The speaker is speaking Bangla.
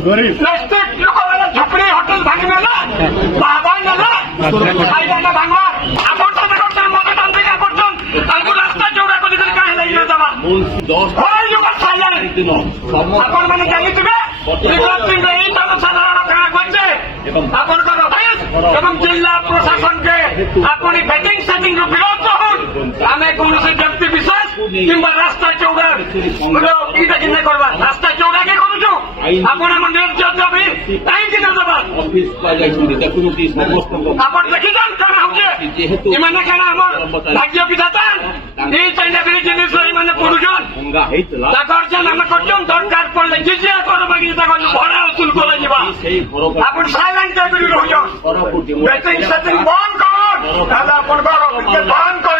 ପ୍ଲାଷ୍ଟିକ ଲୋକମାନେ ଝୁପଡି ହୋଟେଲ ଭାଙ୍ଗି ନେଲା ବାବା ନେଲା ଖାଇବାଟା ଭାଙ୍ଗ ଆପଣ ତ କରୁଛନ୍ ମଦ ତାନ୍ତ୍ରିକା କରୁଛନ୍ ତାଙ୍କୁ ରାସ୍ତା ଚଉଡା କରିଦେଲେ କାହିଁ ଲାଗିଲେ ଦେବା ଆପଣ ମାନେ ଜାଣିଥିବେ ଏଇ ଜନସାଧାରଣ କାଣା করছে আপনার ভাইস এবং জেলা প্রশাসনকে আপনি ভেটিং সেটিং বিরোধ হন আমি কৌশি ব্যক্তি বিশেষ কিংবা রাস্তা চৌড়া ইটা কিনে করবা রাস্তা চৌড়া কে করুছু আপনার আমার নির্যাত যাবি তাই কিনা দেবা আপনার দেখি যান কারণ হচ্ছে এমানে কেন আমার রাজ্য বিধাতা এই চাইনা বিলি জিনিস এমানে করুছন তা করছেন আমরা করছেন দরকার পড়লে জিজিয়া করো বাকি তখন ভরা উসুল করে যাবা আপন সাইলেন্ট টাইপের রইছ ব্যাটিং সেটিং বন্ধ কর তাহলে আপন বন্ধ করে